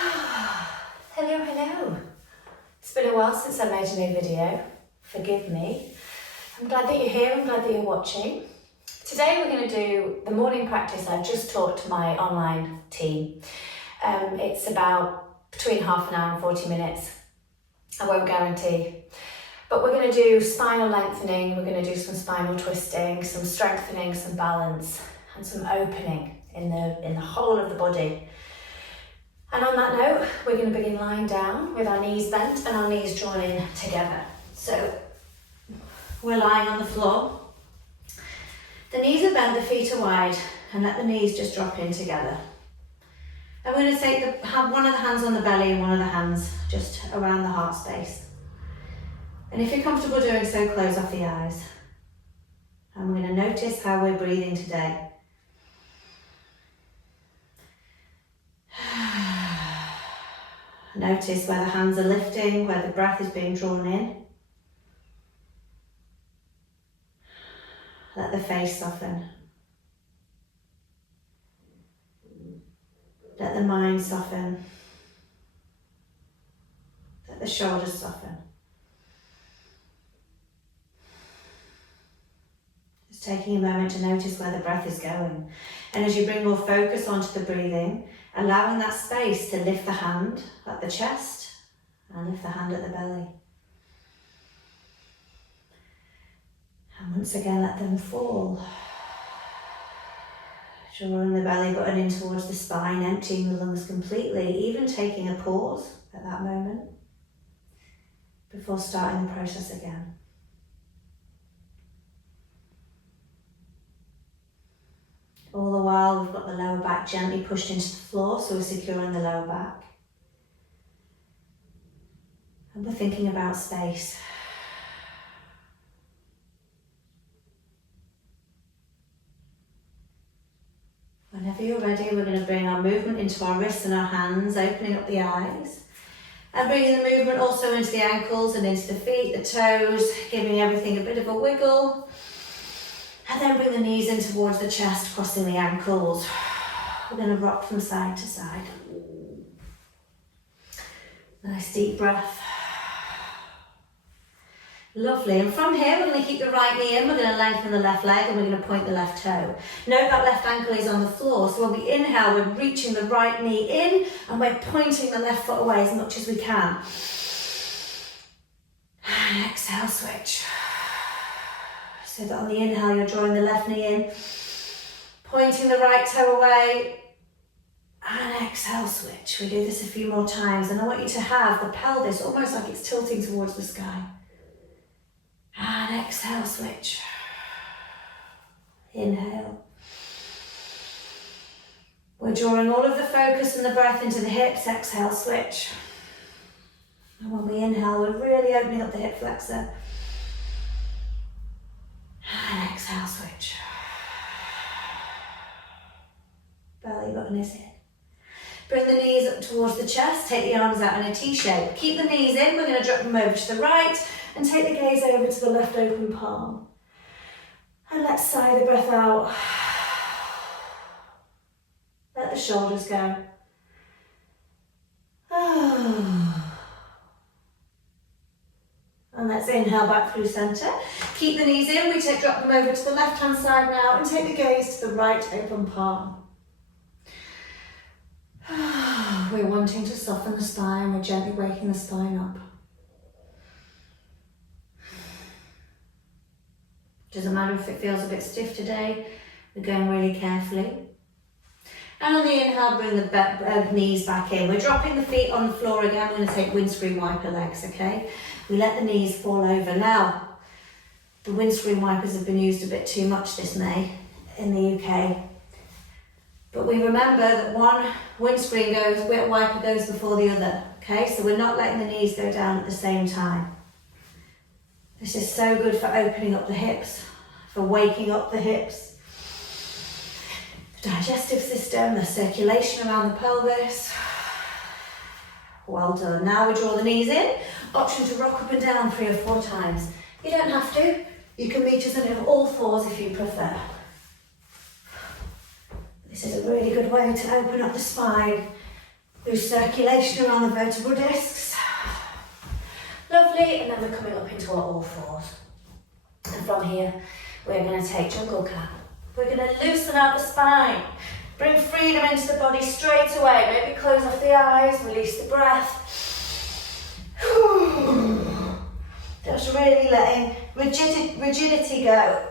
Hello, hello. It's been a while since I made a new video. Forgive me. I'm glad that you're here, I'm glad that you're watching. Today we're going to do the morning practice I've just taught to my online team. It's about between half an hour and 40 minutes. I won't guarantee. But we're going to do spinal lengthening, we're going to do some spinal twisting, some strengthening, some balance, and some opening in the whole of the body. And on that note, we're going to begin lying down with our knees bent and our knees drawn in together. So we're lying on the floor. The knees are bent, the feet are wide, and let the knees just drop in together. And we're going to take one of the hands on the belly and one of the hands just around the heart space. And if you're comfortable doing so, close off the eyes. And we're going to notice how we're breathing today. Notice where the hands are lifting, where the breath is being drawn in. Let the face soften. Let the mind soften. Let the shoulders soften. Just taking a moment to notice where the breath is going. And as you bring more focus onto the breathing, allowing that space to lift the hand at the chest and lift the hand at the belly. And once again, let them fall. Drawing the belly button in towards the spine, emptying the lungs completely, even taking a pause at that moment before starting the process again. All the while, we've got the lower back gently pushed into the floor, so we're securing the lower back. And we're thinking about space. Whenever you're ready, we're going to bring our movement into our wrists and our hands, opening up the eyes. And bringing the movement also into the ankles and into the feet, the toes, giving everything a bit of a wiggle. And then bring the knees in towards the chest, crossing the ankles. We're going to rock from side to side. Nice deep breath. Lovely. And from here, we're going to keep the right knee in. We're going to lengthen the left leg and we're going to point the left toe. Note that left ankle is on the floor. So when we inhale, we're reaching the right knee in and we're pointing the left foot away as much as we can. And exhale, switch. So that on the inhale, you're drawing the left knee in, pointing the right toe away, and exhale, switch. We do this a few more times, and I want you to have the pelvis almost like it's tilting towards the sky. And exhale, switch. Inhale. We're drawing all of the focus and the breath into the hips, exhale, switch. And when we inhale, we're really opening up the hip flexor. And exhale, switch. Belly button is in. Bring the knees up towards the chest, take the arms out in a T shape. Keep the knees in, we're going to drop them over to the right and take the gaze over to the left open palm. And let's sigh the breath out. Let the shoulders go. And let's inhale back through centre. Keep the knees in, we drop them over to the left hand side now and take the gaze to the right open palm. We're wanting to soften the spine, we're gently waking the spine up. Doesn't matter if it feels a bit stiff today, we're going really carefully. And on the inhale, bring the knees back in. We're dropping the feet on the floor again. We're going to take windscreen wiper legs, okay? We let the knees fall over. Now, the windscreen wipers have been used a bit too much this May in the UK. But we remember that one windscreen wiper goes before the other, okay? So we're not letting the knees go down at the same time. This is so good for opening up the hips, for waking up the hips. Digestive system, the circulation around the pelvis. Well done. Now we draw the knees in. Option to rock up and down 3 or 4 times. You don't have to. You can meet us in all fours if you prefer. This is a really good way to open up the spine Lose circulation around the vertebral discs. Lovely, and then we're coming up into our all fours. And from here, we're going to take jungle cat. We're going to loosen out the spine. Bring freedom into the body straight away. Maybe close off the eyes, release the breath. Just really letting rigidity go.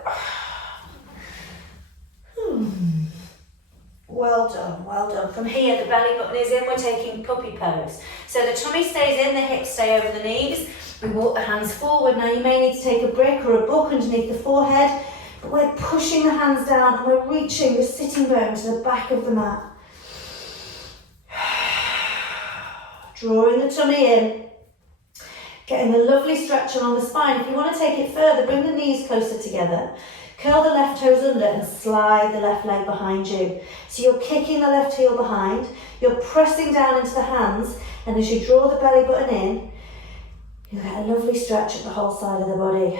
Well done, well done. From here, the belly button is in, we're taking puppy pose. So the tummy stays in, the hips stay over the knees. We walk the hands forward. Now you may need to take a brick or a book underneath the forehead, but we're pushing the hands down and we're reaching the sitting bone to the back of the mat. Drawing the tummy in, getting a lovely stretch along the spine. If you want to take it further, bring the knees closer together. Curl the left toes under and slide the left leg behind you. So you're kicking the left heel behind, you're pressing down into the hands, and as you draw the belly button in, you get a lovely stretch at the whole side of the body.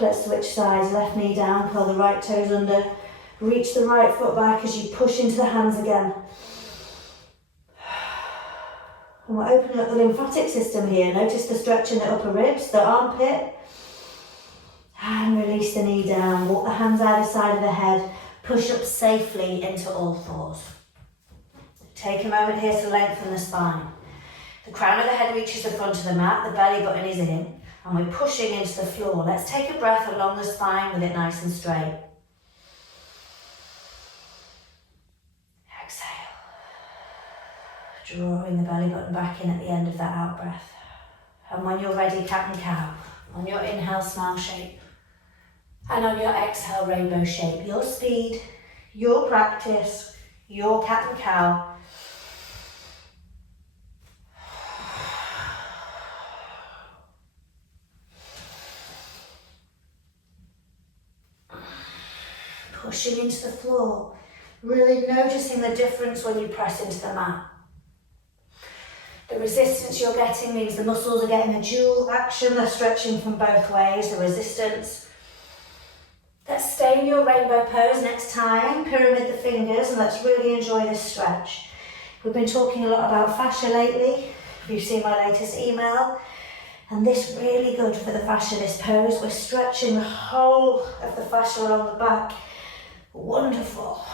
Let's switch sides, left knee down, curl the right toes under, reach the right foot back as you push into the hands again. And we're opening up the lymphatic system here. Notice the stretch in the upper ribs, the armpit. And release the knee down. Walk the hands either side of the head. Push up safely into all fours. Take a moment here to lengthen the spine. The crown of the head reaches the front of the mat. The belly button is in. And we're pushing into the floor. Let's take a breath along the spine with it nice and straight. Exhale. Drawing the belly button back in at the end of that out breath. And when you're ready, cat and cow. On your inhale, smile shape. And on your exhale, rainbow shape. Your speed, your practice, your cat and cow. Pushing into the floor. Really noticing the difference when you press into the mat. The resistance you're getting means the muscles are getting a dual action. They're stretching from both ways, the resistance. Let's stay in your rainbow pose next time. Pyramid the fingers and let's really enjoy this stretch. We've been talking a lot about fascia lately. If you've seen my latest email. And this really good for the fascia, this pose. We're stretching the whole of the fascia along the back. Wonderful.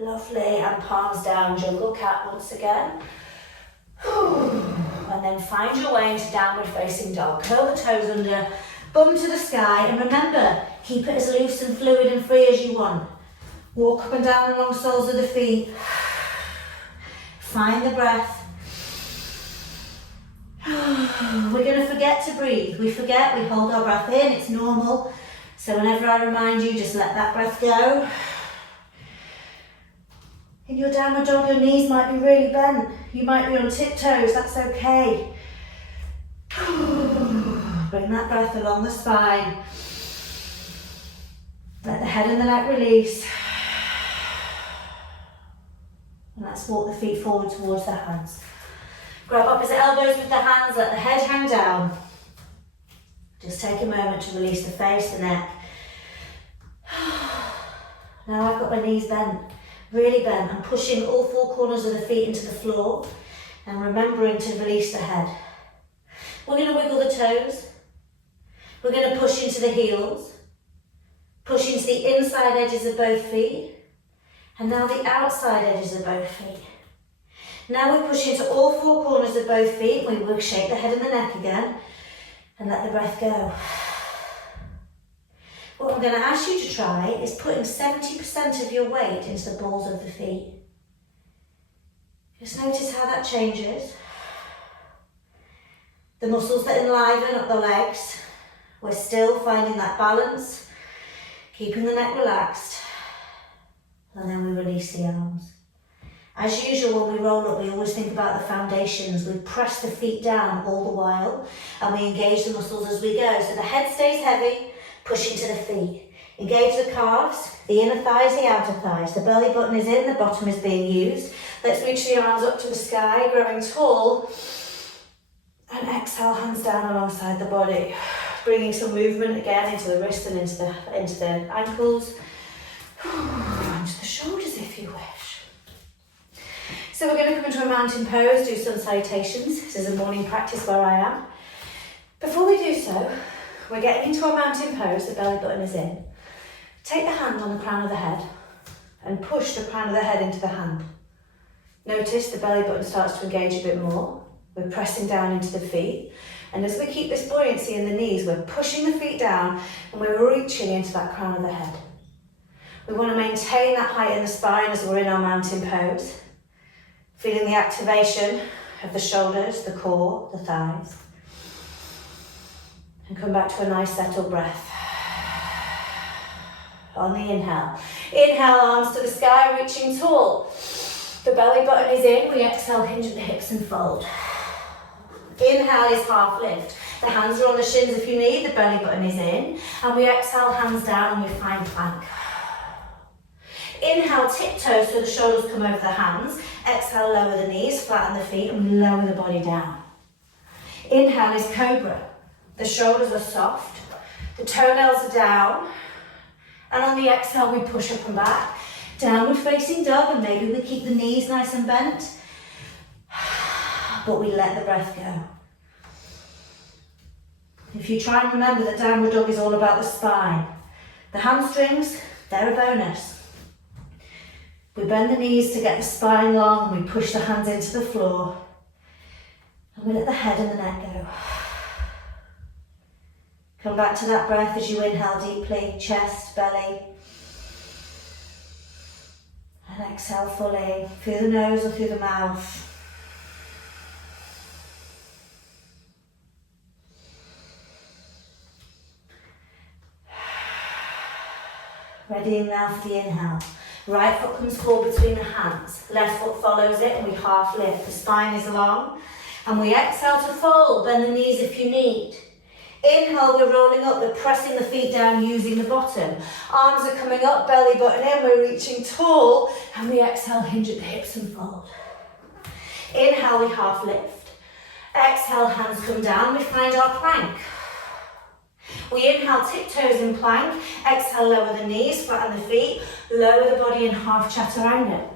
Lovely. And palms down, jungle cat once again. And then find your way into downward facing dog. Curl the toes under, bum to the sky, and remember, keep it as loose and fluid and free as you want. Walk up and down along soles of the feet. Find the breath. We're going to forget to breathe. We forget, we hold our breath in, it's normal. So whenever I remind you, just let that breath go. In your downward dog, your knees might be really bent. You might be on tiptoes, that's okay. Bring that breath along the spine. Let the head and the neck release. And let's walk the feet forward towards the hands. Grab opposite elbows with the hands, let the head hang down. Just take a moment to release the face, the neck. Now I've got my knees bent. Really bent. I'm pushing all four corners of the feet into the floor and remembering to release the head. We're going to wiggle the toes. We're going to push into the heels. Push into the inside edges of both feet. And now the outside edges of both feet. Now we push into all four corners of both feet. We will shake the head and the neck again and let the breath go. What I'm going to ask you to try is putting 70% of your weight into the balls of the feet. Just notice how that changes. The muscles that enliven up the legs. We're still finding that balance, keeping the neck relaxed. And then we release the arms. As usual, when we roll up, we always think about the foundations. We press the feet down all the while, and we engage the muscles as we go. So the head stays heavy, push into the feet. Engage the calves, the inner thighs, the outer thighs. The belly button is in, the bottom is being used. Let's reach the arms up to the sky, growing tall. And exhale, hands down alongside the body. Bringing some movement again into the wrists and into the ankles. Into the shoulders if So we're going to come into a mountain pose, do sun salutations. This is a morning practice where I am. Before we do so, we're getting into a mountain pose, the belly button is in. Take the hand on the crown of the head and push the crown of the head into the hand. Notice the belly button starts to engage a bit more. We're pressing down into the feet. And as we keep this buoyancy in the knees, we're pushing the feet down and we're reaching into that crown of the head. We want to maintain that height in the spine as we're in our mountain pose. Feeling the activation of the shoulders, the core, the thighs. And come back to a nice settled breath. On the inhale. Inhale, arms to the sky, reaching tall. The belly button is in. We exhale, hinge at the hips and fold. Inhale is half lift. The hands are on the shins if you need. The belly button is in. And we exhale, hands down, and we find plank. Inhale, tiptoe so the shoulders come over the hands. Exhale, lower the knees, flatten the feet, and lower the body down. Inhale is cobra. The shoulders are soft. The toenails are down. And on the exhale, we push up and back. Downward facing dog, and maybe we keep the knees nice and bent. But we let the breath go. If you try and remember that downward dog is all about the spine. The hamstrings, they're a bonus. We bend the knees to get the spine long, and we push the hands into the floor. And we let the head and the neck go. Come back to that breath as you inhale deeply, chest, belly. And exhale fully, through the nose or through the mouth. Ready now for the inhale. Right foot comes forward between the hands. Left foot follows it and we half lift. The spine is long. And we exhale to fold. Bend the knees if you need. Inhale, we're rolling up. We're pressing the feet down using the bottom. Arms are coming up, belly button in. We're reaching tall. And we exhale, hinge at the hips and fold. Inhale, we half lift. Exhale, hands come down. We find our plank. We inhale, tiptoes in plank. Exhale, lower the knees, flatten the feet. Lower the body in half chaturanga.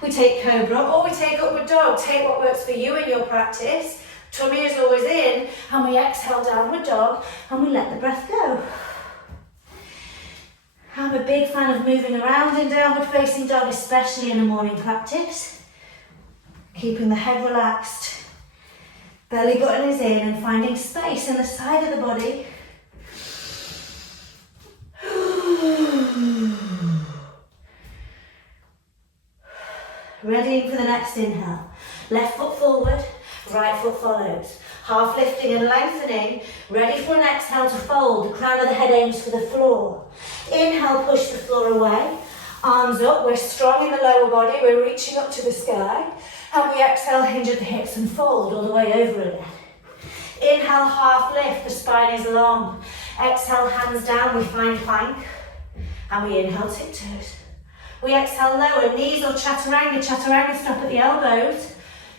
We take cobra or we take upward dog. Take what works for you in your practice. Tummy is always in. And we exhale, downward dog. And we let the breath go. I'm a big fan of moving around in downward facing dog, especially in a morning practice. Keeping the head relaxed. Belly button is in and finding space in the side of the body. Ready for the next inhale. Left foot forward, right foot follows. Half lifting and lengthening. Ready for an exhale to fold. The crown of the head aims for the floor. Inhale, push the floor away. Arms up, we're strong in the lower body. We're reaching up to the sky. And we exhale, hinge at the hips and fold all the way over again. Inhale, half lift, the spine is long. Exhale, hands down, we find plank. And we inhale, tiptoes. We exhale, lower, knees or chaturanga. Chaturanga, stop at the elbows.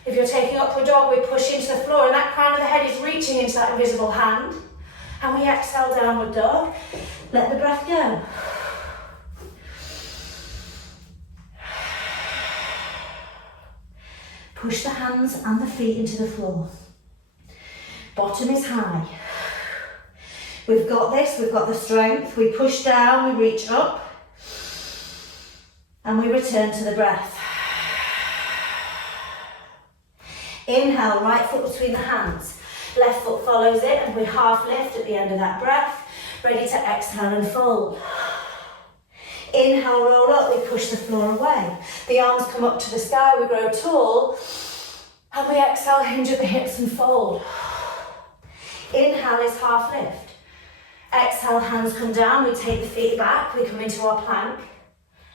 If you're taking upward dog, we push into the floor and that crown of the head is reaching into that invisible hand. And we exhale, downward dog. Let the breath go. Push the hands and the feet into the floor. Bottom is high. We've got this, we've got the strength. We push down, we reach up. And we return to the breath. Inhale, right foot between the hands. Left foot follows it and we half lift at the end of that breath. Ready to exhale and fold. Inhale, roll up, we push the floor away. The arms come up to the sky, we grow tall. And we exhale, hinge at the hips and fold. Inhale is half lift. Exhale, hands come down, we take the feet back, we come into our plank.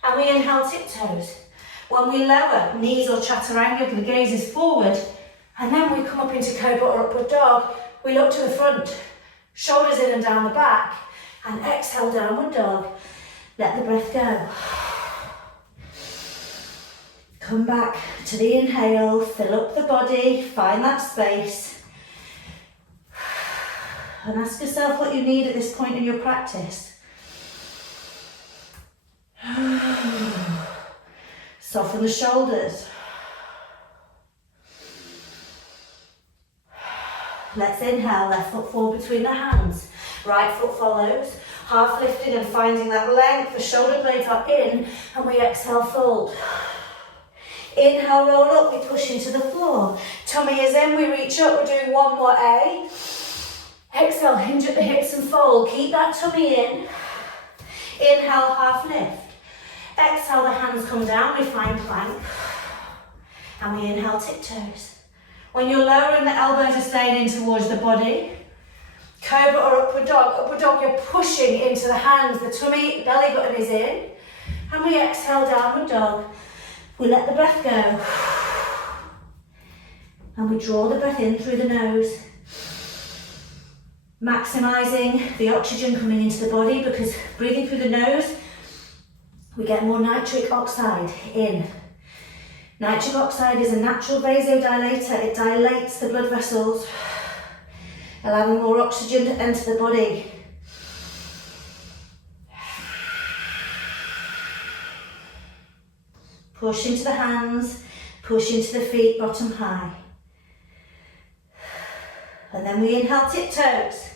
And we inhale, tiptoes. When we lower, knees or chaturanga, the gaze is forward. And then we come up into cobra or upward dog. We look to the front, shoulders in and down the back. And exhale, downward dog. Let the breath go. Come back to the inhale, fill up the body, find that space. And ask yourself what you need at this point in your practice. Soften the shoulders. Let's inhale, left foot forward between the hands. Right foot follows, half lifting and finding that length. The shoulder blades are in and we exhale, fold. Inhale, roll up, we push into the floor. Tummy is in, we reach up, we're doing one more A. Exhale, hinge at the hips and fold. Keep that tummy in. Inhale, half lift. Exhale, the hands come down, we find plank. And we inhale, tiptoes. When you're lowering, the elbows are staying in towards the body. Cobra or upward dog. Upward dog, you're pushing into the hands. The tummy, belly button is in. And we exhale, downward dog. We let the breath go. And we draw the breath in through the nose. Maximising the oxygen coming into the body, because breathing through the nose, we get more nitric oxide in. Nitric oxide is a natural vasodilator. It dilates the blood vessels, allowing more oxygen to enter the body. Push into the hands, push into the feet, bottom high. And then we inhale, tiptoes.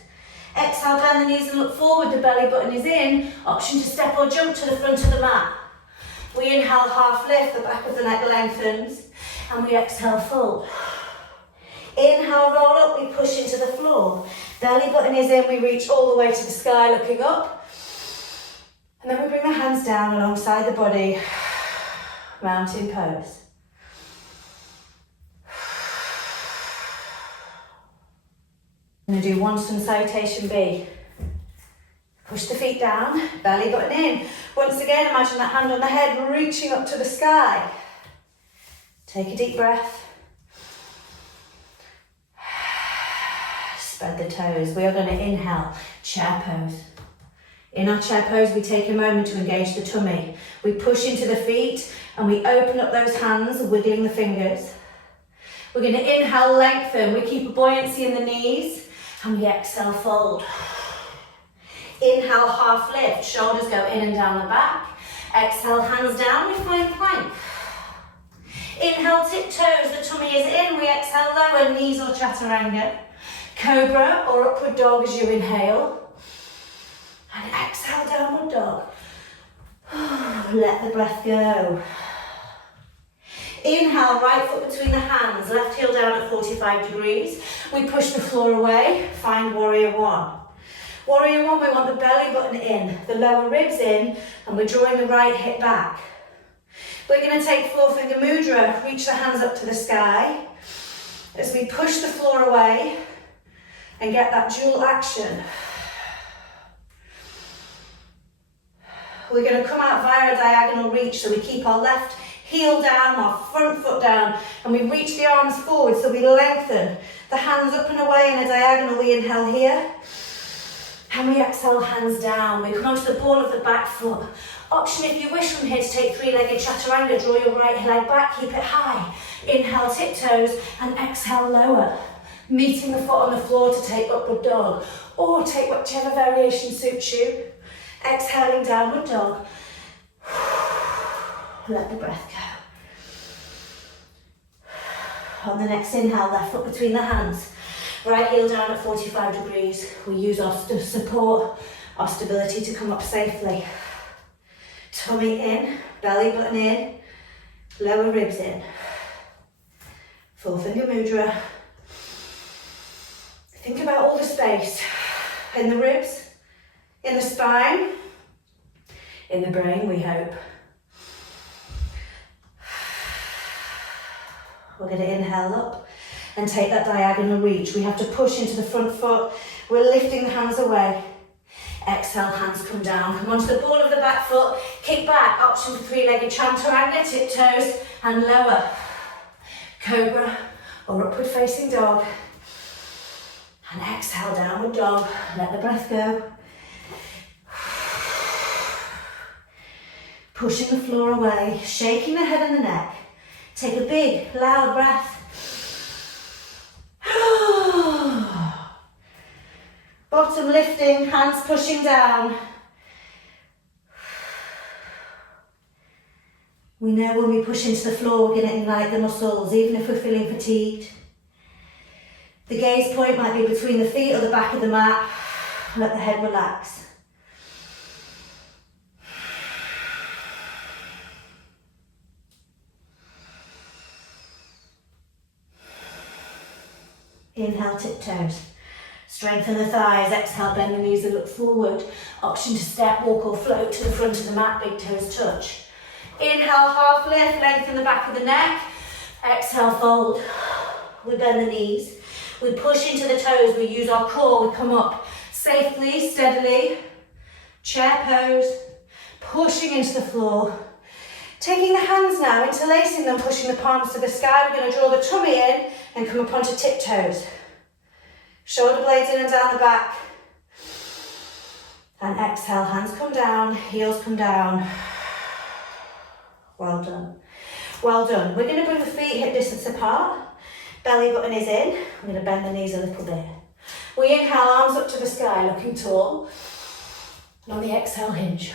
Exhale, down the knees and look forward, the belly button is in. Option to step or jump to the front of the mat. We inhale, half lift, the back of the neck lengthens. And we exhale, fold. Inhale, roll up, we push into the floor. Belly button is in, we reach all the way to the sky, looking up. And then we bring the hands down alongside the body. Mountain pose. I'm going to do one sun salutation B. Push the feet down, belly button in. Once again, imagine that hand on the head reaching up to the sky. Take a deep breath. Spread the toes. We are going to inhale, chair pose. In our chair pose, we take a moment to engage the tummy. We push into the feet and we open up those hands, wiggling the fingers. We're going to inhale, lengthen. We keep a buoyancy in the knees and we exhale, fold. Inhale, half lift. Shoulders go in and down the back. Exhale, hands down. We find plank. Inhale, tiptoes. The tummy is in. We exhale, lower knees or chaturanga. Cobra or upward dog as you inhale. And exhale, downward dog. Let the breath go. Inhale, right foot between the hands, left heel down at 45 degrees. We push the floor away, find warrior one. Warrior one, we want the belly button in, the lower ribs in, and we're drawing the right hip back. We're going to take four-finger mudra, reach the hands up to the sky, as we push the floor away and get that dual action. We're going to come out via a diagonal reach, so we keep our left heel down, our front foot down, and we reach the arms forward, so we lengthen. The hands up and away in a diagonal, we inhale here, and we exhale, hands down. We come onto the ball of the back foot. Option if you wish from here to take three-legged chaturanga, draw your right leg back, keep it high. Inhale, tiptoes, and exhale, lower. Meeting the foot on the floor to take upward dog, or take whichever variation suits you. Exhaling, downward dog. Let the breath go. On the next inhale, left foot between the hands. Right heel down at 45 degrees. We use our support, our stability to come up safely. Tummy in, belly button in, lower ribs in. Four-finger mudra. Think about all the space in the ribs, in the spine, in the brain, we hope. We're going to inhale up and take that diagonal reach. We have to push into the front foot. We're lifting the hands away. Exhale, hands come down. Come onto the ball of the back foot. Kick back. Option for three-legged chaturanga, tiptoes and lower. Cobra or upward facing dog. And exhale, downward dog. Let the breath go. Pushing the floor away, shaking the head and the neck. Take a big, loud breath. Bottom lifting, hands pushing down. We know when we push into the floor, we're going to ignite the muscles, even if we're feeling fatigued. The gaze point might be between the feet or the back of the mat. Let the head relax. Inhale, tiptoes. Strengthen the thighs. Exhale, bend the knees and look forward. Option to step, walk or float to the front of the mat, big toes touch. Inhale, half lift, lengthen the back of the neck. Exhale, fold. We bend the knees. We push into the toes, we use our core, we come up safely, steadily. Chair pose, pushing into the floor. Taking the hands now, interlacing them, pushing the palms to the sky. We're going to draw the tummy in and come up onto tiptoes. Shoulder blades in and down the back. And exhale, hands come down, heels come down. Well done. Well done. We're going to bring the feet hip distance apart. Belly button is in. I'm going to bend the knees a little bit. We inhale, arms up to the sky, looking tall. And on the exhale, hinge.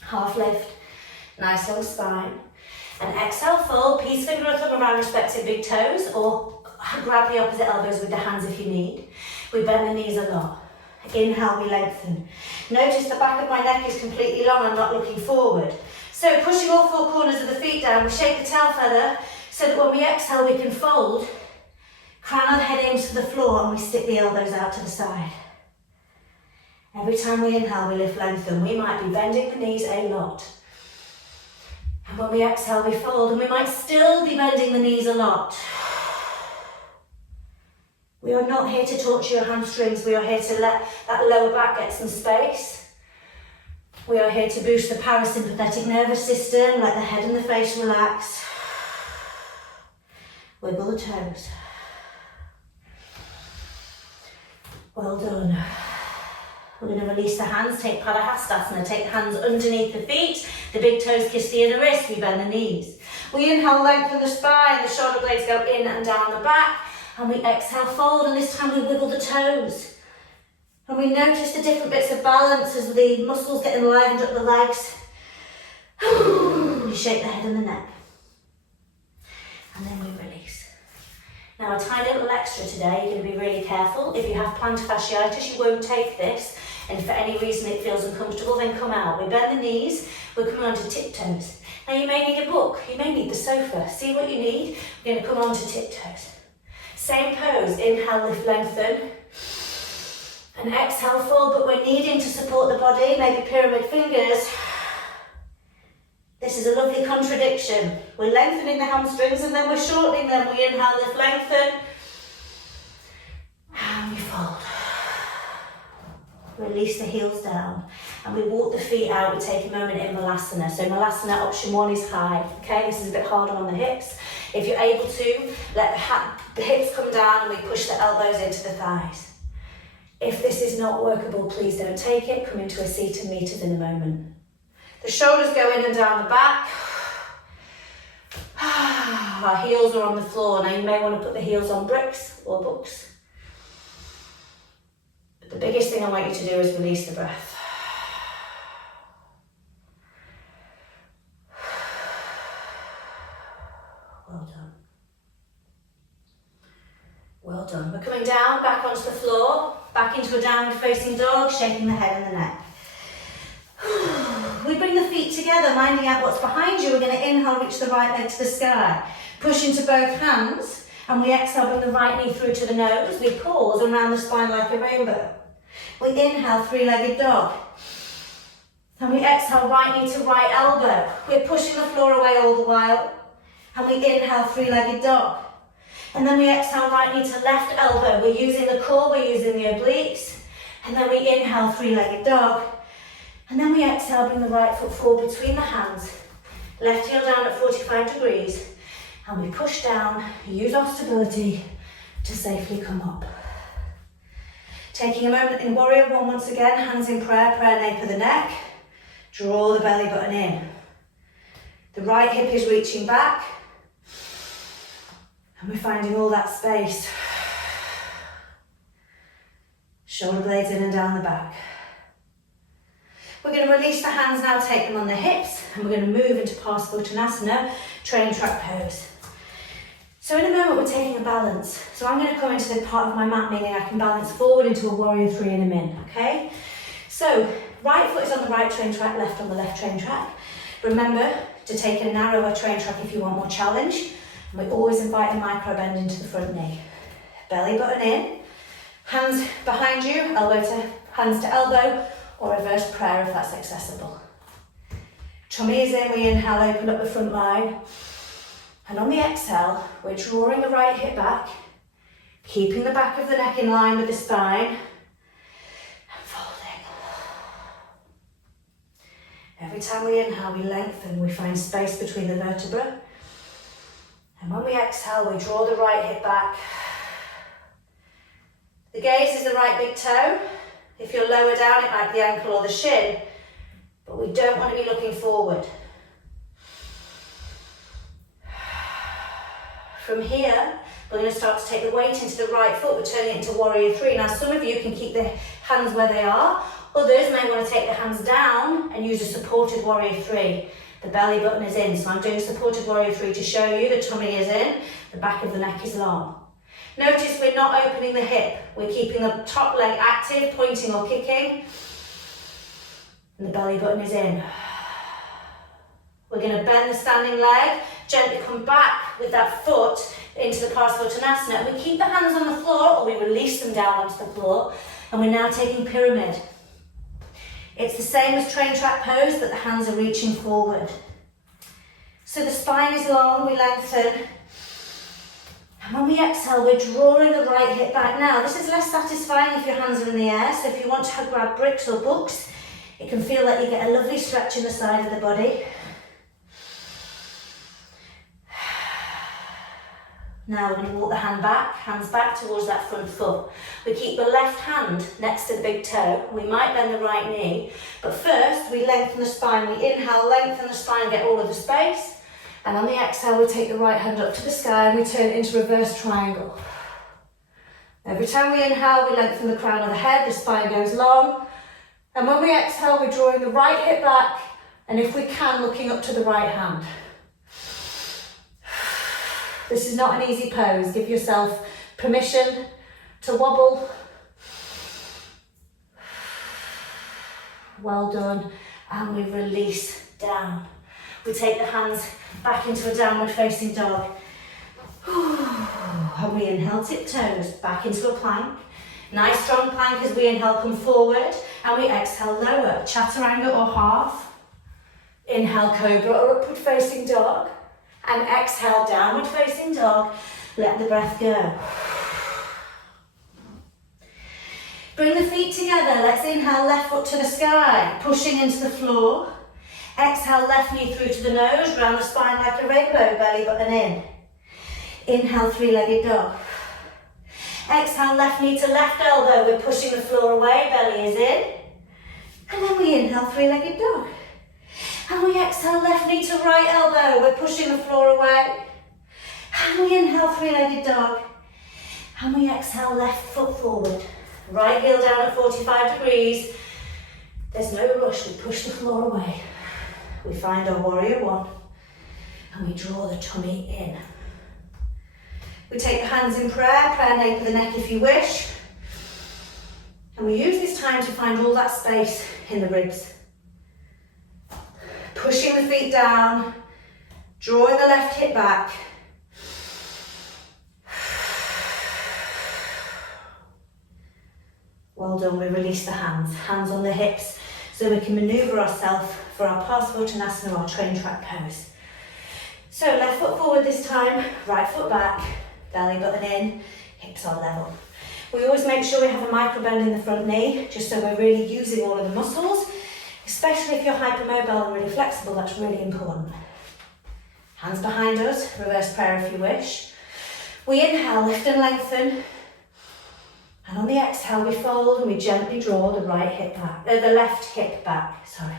Half lift. Nice long spine. And exhale, fold. Peace finger or thumb around respective big toes, or grab the opposite elbows with the hands if you need. We bend the knees a lot. Inhale, we lengthen. Notice the back of my neck is completely long. I'm not looking forward. So pushing all four corners of the feet down, we shake the tail feather so that when we exhale, we can fold. Crown of the head aims to the floor and we stick the elbows out to the side. Every time we inhale, we lift, lengthen. We might be bending the knees a lot. And when we exhale, we fold, and we might still be bending the knees a lot. We are not here to torture your hamstrings. We are here to let that lower back get some space. We are here to boost the parasympathetic nervous system, let the head and the face relax. Wiggle the toes. Well done. We're going to release the hands, take Padahastasana, take the hands underneath the feet, the big toes kiss the inner wrist, we bend the knees. We inhale, lengthen the spine, the shoulder blades go in and down the back, and we exhale, fold, and this time we wiggle the toes. And we notice the different bits of balance as the muscles get enlivened up the legs. We shake the head and the neck. And then we release. Now a tiny little extra today, you're going to be really careful. If you have plantar fasciitis, you won't take this. And if for any reason it feels uncomfortable, then come out. We bend the knees, we're coming onto tiptoes. Now you may need a book, you may need the sofa. See what you need. We're going to come onto tiptoes. Same pose, inhale, lift, lengthen. And exhale, fold, but we're needing to support the body, maybe pyramid fingers. This is a lovely contradiction. We're lengthening the hamstrings and then we're shortening them. We inhale, lift, lengthen. And we fold. Release the heels down. And we walk the feet out. We take a moment in Malasana. So Malasana option 1 is high. Okay, this is a bit harder on the hips. If you're able to, let the hips come down and we push the elbows into the thighs. If this is not workable, please don't take it. Come into a seat and meet us in a moment. The shoulders go in and down the back. Our heels are on the floor. Now you may want to put the heels on bricks or books. But the biggest thing I want you to do is release the breath. Well done. Well done. We're coming down, back onto the floor, back into a downward facing dog, shaking the head and the neck. We bring the feet together, minding out what's behind you. We're going to inhale, reach the right leg to the sky. Push into both hands, and we exhale, bring the right knee through to the nose. We pause around the spine like a rainbow. We inhale, three-legged dog. And we exhale, right knee to right elbow. We're pushing the floor away all the while. And we inhale, three-legged dog. And then we exhale, right knee to left elbow. We're using the core, we're using the obliques. And then we inhale, three-legged dog. And then we exhale, bring the right foot forward between the hands. Left heel down at 45 degrees. And we push down, use our stability to safely come up. Taking a moment in Warrior 1 once again, hands in prayer, nape of the neck. Draw the belly button in. The right hip is reaching back. And we're finding all that space. Shoulder blades in and down the back. We're going to release the hands now, take them on the hips, and we're going to move into Parsvottanasana, train track pose. So in a moment we're taking a balance. So I'm going to come into the part of my mat, meaning I can balance forward into a warrior three in a min, okay? So right foot is on the right train track, left on the left train track. Remember to take a narrower train track if you want more challenge. And we always invite a micro bend into the front knee. Belly button in, hands behind you, hands to elbow, or reverse prayer if that's accessible. Tummy is in, we inhale, open up the front line. And on the exhale, we're drawing the right hip back, keeping the back of the neck in line with the spine, and folding. Every time we inhale, we lengthen, we find space between the vertebrae. And when we exhale, we draw the right hip back. The gaze is the right big toe. If you're lower down, it might be the ankle or the shin, but we don't want to be looking forward. From here, we're going to start to take the weight into the right foot. We're turning it into warrior three. Now, some of you can keep the hands where they are. Others may want to take the hands down and use a supported warrior three. The belly button is in, so I'm doing supported warrior three to show you the tummy is in, the back of the neck is long. Notice we're not opening the hip. We're keeping the top leg active, pointing or kicking. And the belly button is in. We're going to bend the standing leg, gently come back with that foot into the Parsvottanasana. And we keep the hands on the floor or we release them down onto the floor. And we're now taking pyramid. It's the same as train track pose, but the hands are reaching forward. So the spine is long, we lengthen. And when we exhale, we're drawing the right hip back. Now, this is less satisfying if your hands are in the air. So if you want to grab bricks or books, it can feel like you get a lovely stretch in the side of the body. Now we're going to walk the hands back towards that front foot. We keep the left hand next to the big toe. We might bend the right knee, but first we lengthen the spine. We inhale, lengthen the spine, get all of the space. And on the exhale, we take the right hand up to the sky and we turn it into reverse triangle. Every time we inhale, we lengthen the crown of the head, the spine goes long. And when we exhale, we're drawing the right hip back, and if we can, looking up to the right hand. This is not an easy pose. Give yourself permission to wobble. Well done. And we release down. We take the hands back into a downward facing dog. And we inhale, tiptoes back into a plank. Nice strong plank as we inhale, come forward. And we exhale, lower. Chaturanga or half. Inhale, cobra or upward facing dog. And exhale, downward facing dog. Let the breath go. Bring the feet together. Let's inhale, left foot to the sky, pushing into the floor. Exhale, left knee through to the nose, round the spine like a rainbow, belly button in. Inhale, three-legged dog. Exhale, left knee to left elbow. We're pushing the floor away, belly is in. And then we inhale, three-legged dog. And we exhale, left knee to right elbow. We're pushing the floor away. And we inhale, three-legged dog. And we exhale, left foot forward. Right heel down at 45 degrees. There's no rush, we push the floor away. We find our warrior one. And we draw the tummy in. We take the hands in prayer nape the neck if you wish. And we use this time to find all that space in the ribs. Pushing the feet down, drawing the left hip back. Well done, we release the hands on the hips, so we can maneuver ourselves for our Parsvottanasana, our train track pose. So left foot forward this time, right foot back, belly button in, hips on level. We always make sure we have a micro bend in the front knee, just so we're really using all of the muscles. Especially if you're hypermobile and really flexible, that's really important. Hands behind us, reverse prayer if you wish. We inhale, lift and lengthen. And on the exhale, we fold and we gently draw the left hip back, sorry.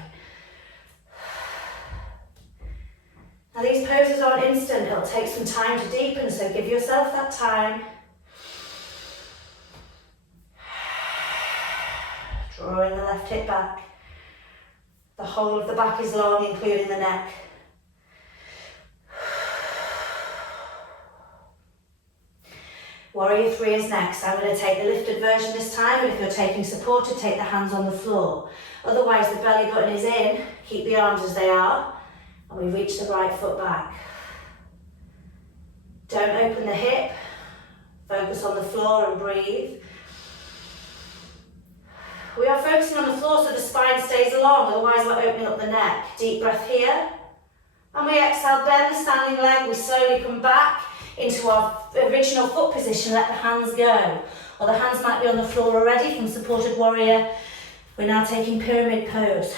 Now these poses aren't instant, it'll take some time to deepen, so give yourself that time. Drawing the left hip back. The whole of the back is long, including the neck. Warrior 3 is next. I'm going to take the lifted version this time, but if you're taking supported, take the hands on the floor. Otherwise, the belly button is in. Keep the arms as they are, and we reach the right foot back. Don't open the hip. Focus on the floor and breathe. We are focusing on the floor so the spine stays long, otherwise we're opening up the neck. Deep breath here. And we exhale, bend the standing leg. We slowly come back into our original foot position, let the hands go. Or the hands might be on the floor already from supported warrior. We're now taking pyramid pose.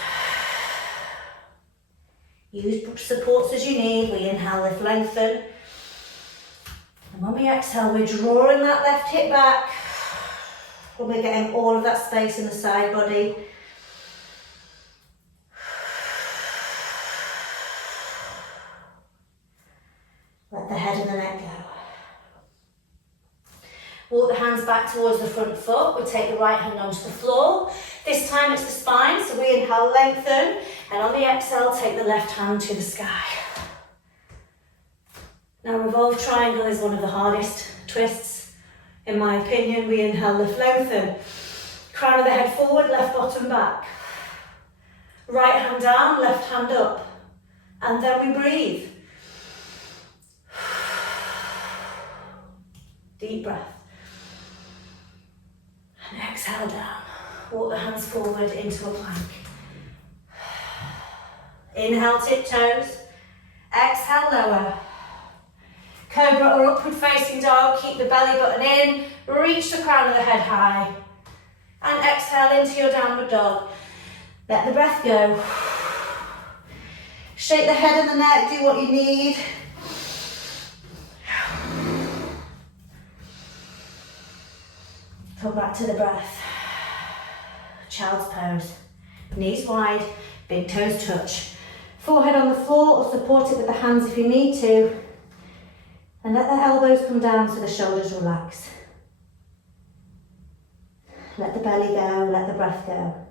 Use supports as you need. We inhale, lift, lengthen. And when we exhale, we're drawing that left hip back. And we're getting all of that space in the side body. Let the head and the neck go. Walk the hands back towards the front foot. We take the right hand onto the floor. This time it's the spine, so we inhale, lengthen, and on the exhale, take the left hand to the sky. Now, revolve triangle is one of the hardest twists, in my opinion. We inhale, lift, lengthen. Crown of the head forward, left bottom back. Right hand down, left hand up. And then we breathe. Deep breath. And exhale down. Walk the hands forward into a plank. Inhale, tiptoes. Exhale, lower. Cobra or upward facing dog. Keep the belly button in. Reach the crown of the head high. And exhale into your downward dog. Let the breath go. Shake the head and the neck. Do what you need. Come back to the breath. Child's pose. Knees wide, big toes touch. Forehead on the floor or support it with the hands if you need to. And let the elbows come down so the shoulders relax. Let the belly go, let the breath go.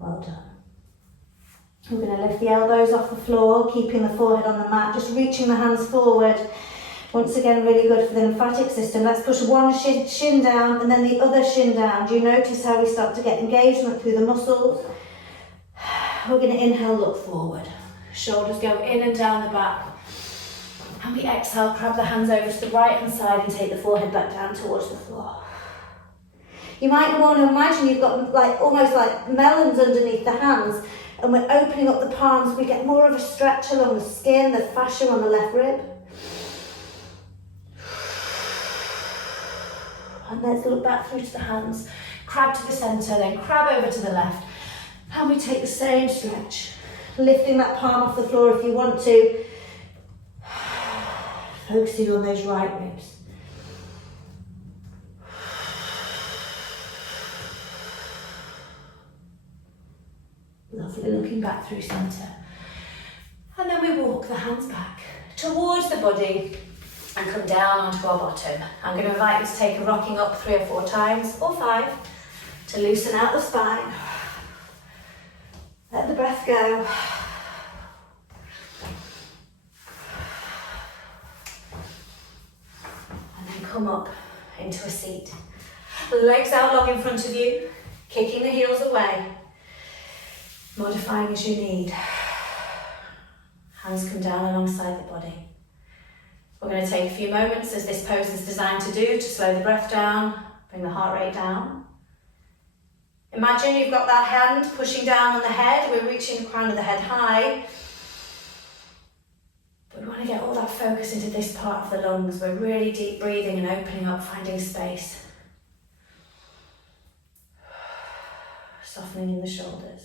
Well done. We're going to lift the elbows off the floor, keeping the forehead on the mat, just reaching the hands forward. Once again, really good for the lymphatic system. Let's push one shin down and then the other shin down. Do you notice how we start to get engagement through the muscles? We're going to inhale, look forward. Shoulders go in and down the back. And we exhale, crab the hands over to the right hand side and take the forehead back down towards the floor. You might want to imagine you've got almost like melons underneath the hands, and we're opening up the palms. We get more of a stretch along the skin, the fascia on the left rib. And let's look back through to the hands. Crab to the centre, then crab over to the left. And we take the same stretch. Lifting that palm off the floor if you want to. Focusing on those right ribs. Lovely, looking back through centre. And then we walk the hands back towards the body and come down onto our bottom. I'm going to invite you to take a rocking up 3 or 4 times, or 5, to loosen out the spine. Let the breath go. And then come up into a seat. Legs out long in front of you, kicking the heels away. Modifying as you need. Hands come down alongside the body. We're going to take a few moments, as this pose is designed to do, to slow the breath down, bring the heart rate down. Imagine you've got that hand pushing down on the head. We're reaching the crown of the head high. But we want to get all that focus into this part of the lungs. We're really deep breathing and opening up, finding space. Softening in the shoulders.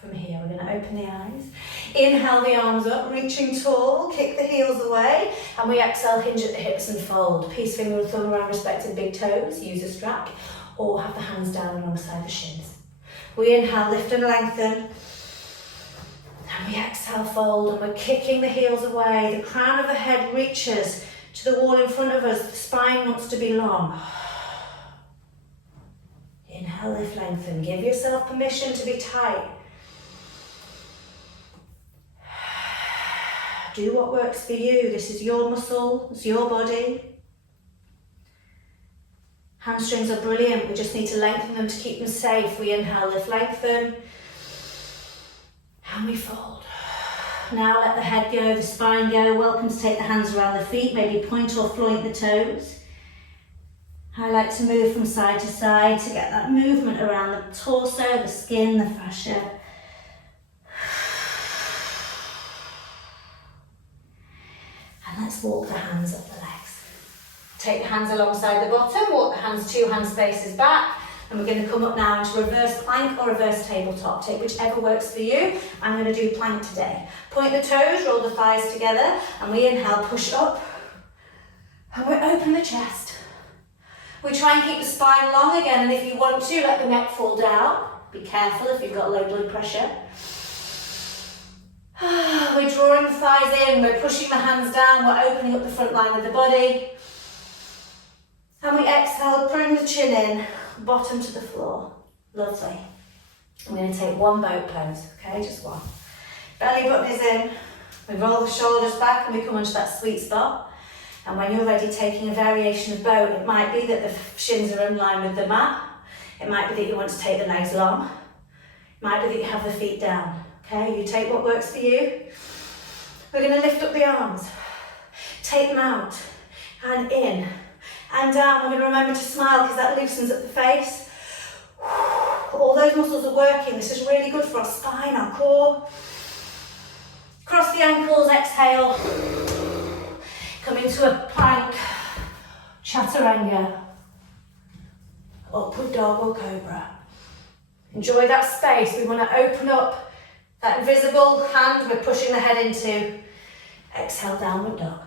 From here, we're going to open the eyes. Inhale the arms up, reaching tall, kick the heels away, and we exhale, hinge at the hips and fold. Peace finger and thumb around respective big toes, use a strap, or have the hands down alongside the shins. We inhale, lift and lengthen, and we exhale, fold, and we're kicking the heels away. The crown of the head reaches to the wall in front of us, the spine wants to be long. Inhale, lift, lengthen, give yourself permission to be tight. Do what works for you. This is your muscle, it's your body. Hamstrings are brilliant. We just need to lengthen them to keep them safe. We inhale, lift, lengthen, and we fold. Now let the head go, the spine go. Welcome to take the hands around the feet, maybe point or floint the toes. I like to move from side to side to get that movement around the torso, the skin, the fascia. And let's walk the hands up the legs. Take the hands alongside the bottom, walk the hands 2 hand spaces back, and we're going to come up now into reverse plank or reverse tabletop. Take whichever works for you. I'm going to do plank today. Point the toes, roll the thighs together, and we inhale, push up, and we open the chest. We try and keep the spine long again, and if you want to, let the neck fall down. Be careful if you've got low blood pressure. We're drawing the thighs in, we're pushing the hands down, we're opening up the front line of the body. And we exhale, bring the chin in, bottom to the floor. Lovely. I'm going to take one boat pose, okay, just one. Belly button is in, we roll the shoulders back and we come onto that sweet spot. And when you're ready, taking a variation of boat, it might be that the shins are in line with the mat. It might be that you want to take the legs long. It might be that you have the feet down. Okay, you take what works for you. We're going to lift up the arms. Take them out and in and down. We're going to remember to smile because that loosens up the face. All those muscles are working. This is really good for our spine, our core. Cross the ankles, exhale. Come into a plank, chaturanga, upward dog or cobra. Enjoy that space. We want to open up that invisible hand we're pushing the head into. Exhale, downward dog.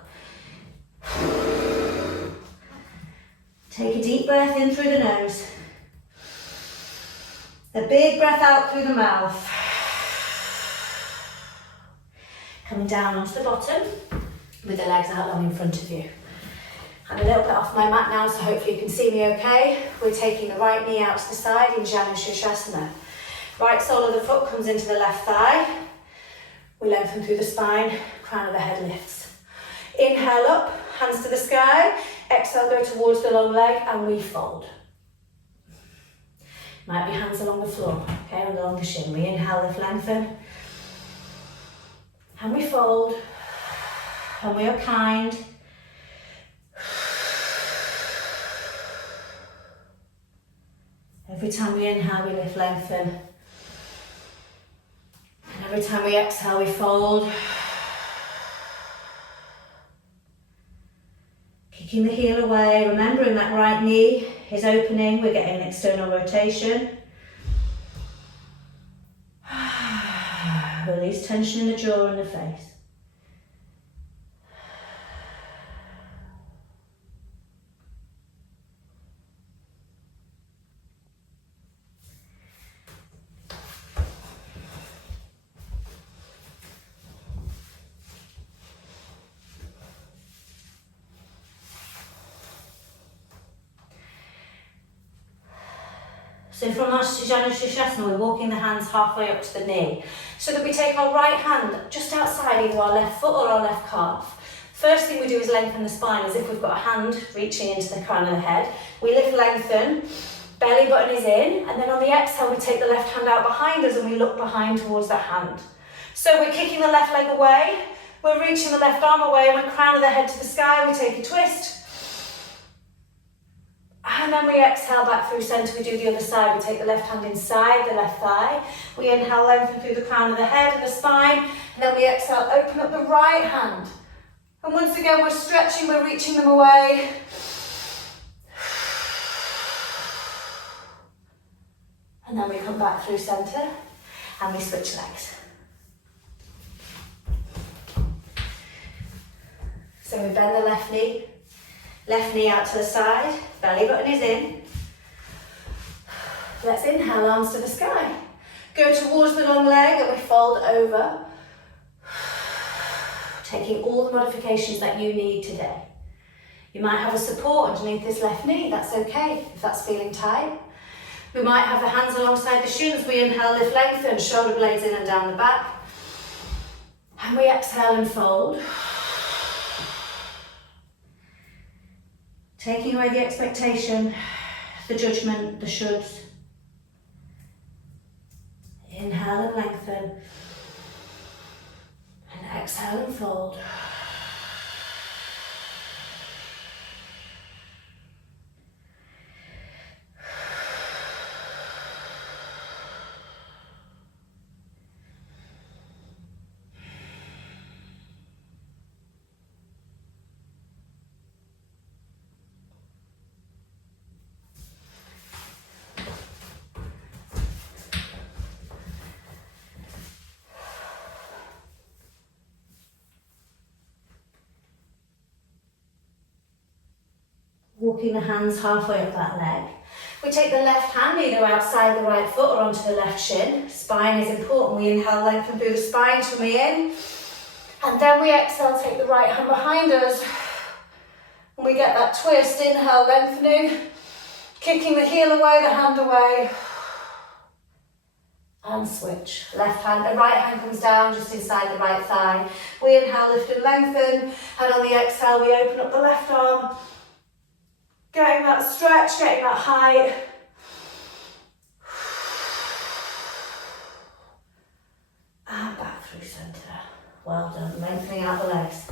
Take a deep breath in through the nose. A big breath out through the mouth. Coming down onto the bottom with the legs out long in front of you. I'm a little bit off my mat now, so hopefully you can see me okay. We're taking the right knee out to the side in Janu Shirshasana. Right sole of the foot comes into the left thigh. We lengthen through the spine, crown of the head lifts. Inhale up, hands to the sky. Exhale, go towards the long leg and we fold. Might be hands along the floor, okay, and along the shin. We inhale, lift, lengthen. And we fold. And we are kind. Every time we inhale, we lift, lengthen. And every time we exhale, we fold. Kicking the heel away, remembering that right knee is opening, we're getting an external rotation. Release tension in the jaw and the face. So from our Janu Shirshasana, we're walking the hands halfway up to the knee, so that we take our right hand just outside either our left foot or our left calf. First thing we do is lengthen the spine as if we've got a hand reaching into the crown of the head. We lift, lengthen, belly button is in, and then on the exhale we take the left hand out behind us and we look behind towards that hand. So we're kicking the left leg away, we're reaching the left arm away, and we crown of the head to the sky, we take a twist. And then we exhale back through centre, we do the other side. We take the left hand inside the left thigh. We inhale, lengthen through the crown of the head and the spine. And then we exhale, open up the right hand. And once again, we're stretching, we're reaching them away. And then we come back through centre and we switch legs. So we bend the left knee out to the side, belly button is in. Let's inhale, arms to the sky. Go towards the long leg and we fold over. Taking all the modifications that you need today. You might have a support underneath this left knee, that's okay if that's feeling tight. We might have the hands alongside the shins. We inhale, lift, lengthen, shoulder blades in and down the back. And we exhale and fold. Taking away the expectation, the judgment, the shoulds. Inhale and lengthen. And exhale and fold. Walking the hands halfway up that leg. We take the left hand either outside the right foot or onto the left shin. Spine is important. We inhale, lengthen through the spine, tummy in. And then we exhale, take the right hand behind us. And we get that twist, inhale, lengthening. Kicking the heel away, the hand away. And switch. Left hand, the right hand comes down just inside the right thigh. We inhale, lift and lengthen. And on the exhale, we open up the left arm. Getting that stretch, getting that height. And back through centre. Well done. Lengthening out the legs.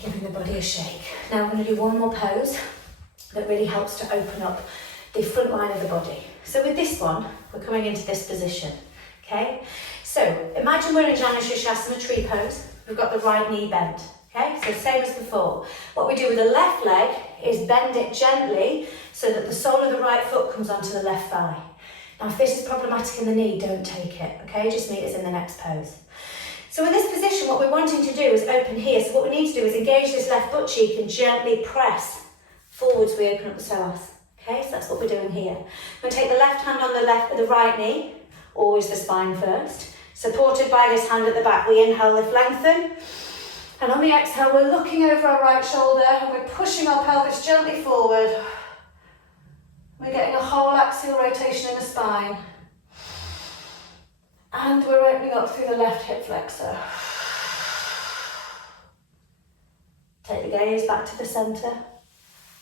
Giving the body a shake. Now we're going to do one more pose that really helps to open up the front line of the body. So with this one, we're coming into this position. Okay? So imagine we're in Janu Shirshasana tree pose. We've got the right knee bent. Okay, so same as before. What we do with the left leg is bend it gently so that the sole of the right foot comes onto the left thigh. Now if this is problematic in the knee, don't take it, okay? Just meet us in the next pose. So in this position, what we're wanting to do is open here. So what we need to do is engage this left butt cheek and gently press forwards. We open up the psoas. Okay, so that's what we're doing here. We're going to take the left hand on the right knee, always the spine first. Supported by this hand at the back, we inhale, lift, lengthen. And on the exhale, we're looking over our right shoulder and we're pushing our pelvis gently forward. We're getting a whole axial rotation in the spine. And we're opening up through the left hip flexor. Take the gaze back to the centre.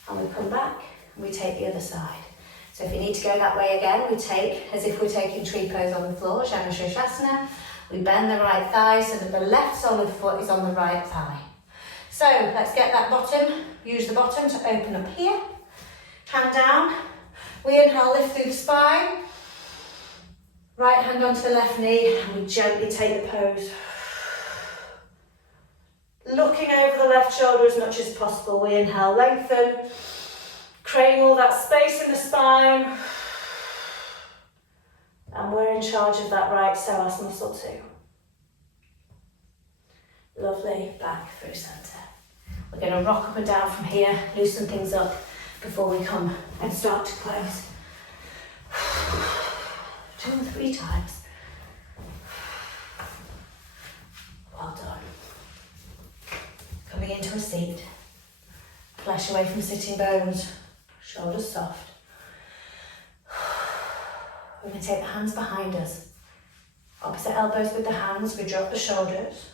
And we come back and we take the other side. So if you need to go that way again, we take, as if we're taking tree pose on the floor, Janu Shirshasana. We bend the right thigh so that the left sole of the foot is on the right thigh. So let's get that bottom, use the bottom to open up here. Hand down. We inhale, lift through the spine. Right hand onto the left knee and we gently take the pose. Looking over the left shoulder as much as possible. We inhale, lengthen. Creating all that space in the spine. And we're in charge of that right psoas muscle too. Lovely, back through centre. We're going to rock up and down from here, loosen things up before we come and start to close. 2 or 3 times. Well done. Coming into a seat. Flesh away from sitting bones. Shoulders soft. We're going to take the hands behind us. Opposite elbows with the hands, we drop the shoulders.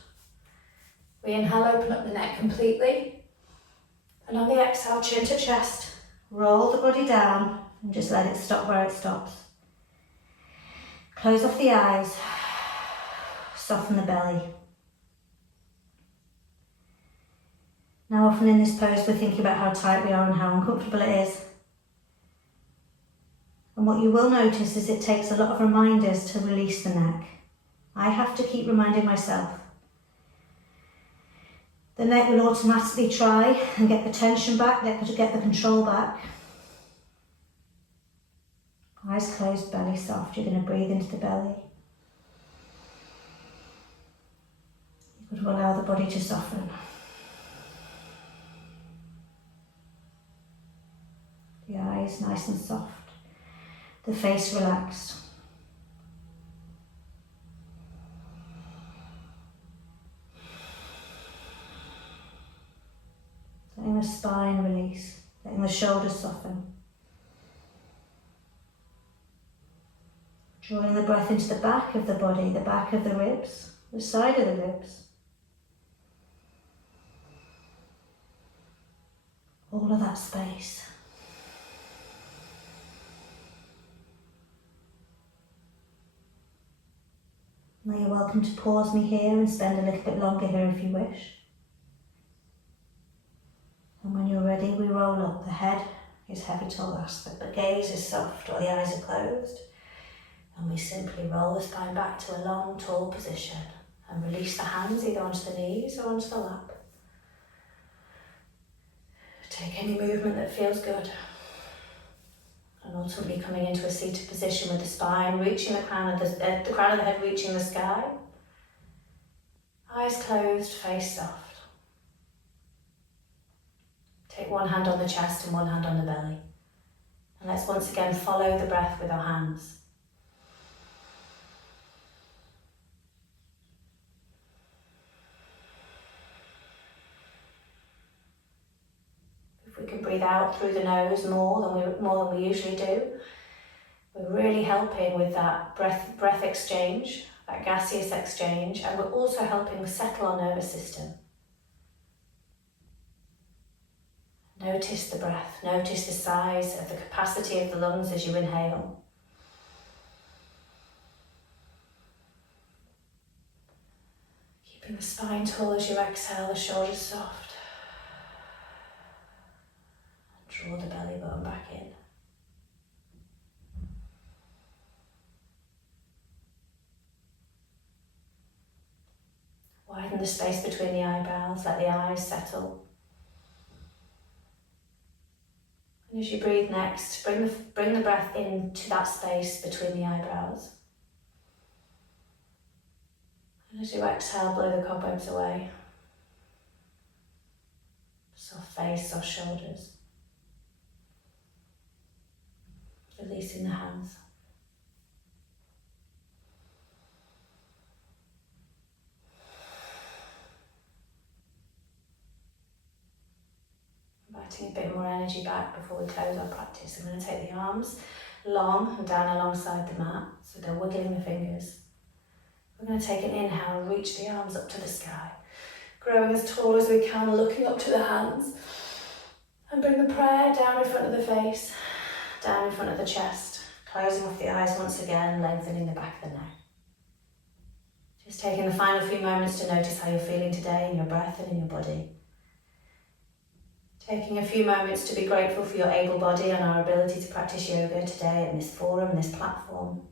We inhale, open up the neck completely. And on the exhale, chin to chest. Roll the body down and just let it stop where it stops. Close off the eyes. Soften the belly. Now often in this pose, we're thinking about how tight we are and how uncomfortable it is. And what you will notice is it takes a lot of reminders to release the neck. I have to keep reminding myself. The neck will automatically try and get the tension back, get the control back. Eyes closed, belly soft. You're going to breathe into the belly. You're going to allow the body to soften. The eyes nice and soft. The face relaxed. Letting the spine release, letting the shoulders soften. Drawing the breath into the back of the body, the back of the ribs, the side of the ribs. All of that space. Now you're welcome to pause me here and spend a little bit longer here if you wish. And when you're ready, we roll up. The head is heavy to last, the gaze is soft while the eyes are closed. And we simply roll the spine back to a long, tall position and release the hands either onto the knees or onto the lap. Take any movement that feels good. And ultimately coming into a seated position with the spine reaching the crown of the head reaching the sky. Eyes closed, face soft. Take one hand on the chest and one hand on the belly. And let's once again follow the breath with our hands. If we can breathe out through the nose more than we usually do, we're really helping with that breath exchange, that gaseous exchange, and we're also helping settle our nervous system. Notice the breath, notice the size of the capacity of the lungs as you inhale. Keeping the spine tall as you exhale, the shoulders soft. Draw the belly button back in. Widen the space between the eyebrows, let the eyes settle. And as you breathe next, bring the breath into that space between the eyebrows. And as you exhale, blow the cobwebs away. Soft face, soft shoulders. Releasing the hands. Inviting a bit more energy back before we close our practice. I'm going to take the arms long and down alongside the mat, so they're wiggling the fingers. We're going to take an inhale and reach the arms up to the sky, growing as tall as we can, looking up to the hands, and bring the prayer down in front of the face, down in front of the chest, closing off the eyes once again, lengthening the back of the neck. Just taking the final few moments to notice how you're feeling today in your breath and in your body. Taking a few moments to be grateful for your able body and our ability to practice yoga today in this forum, this platform.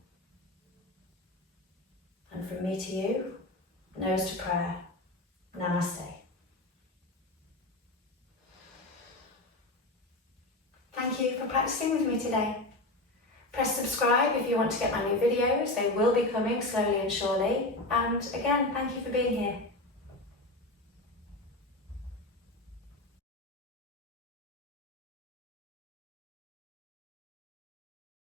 And from me to you, nose to prayer, namaste. Thank you for practicing with me today. Press subscribe if you want to get my new videos. They will be coming slowly and surely. And again, thank you for being here.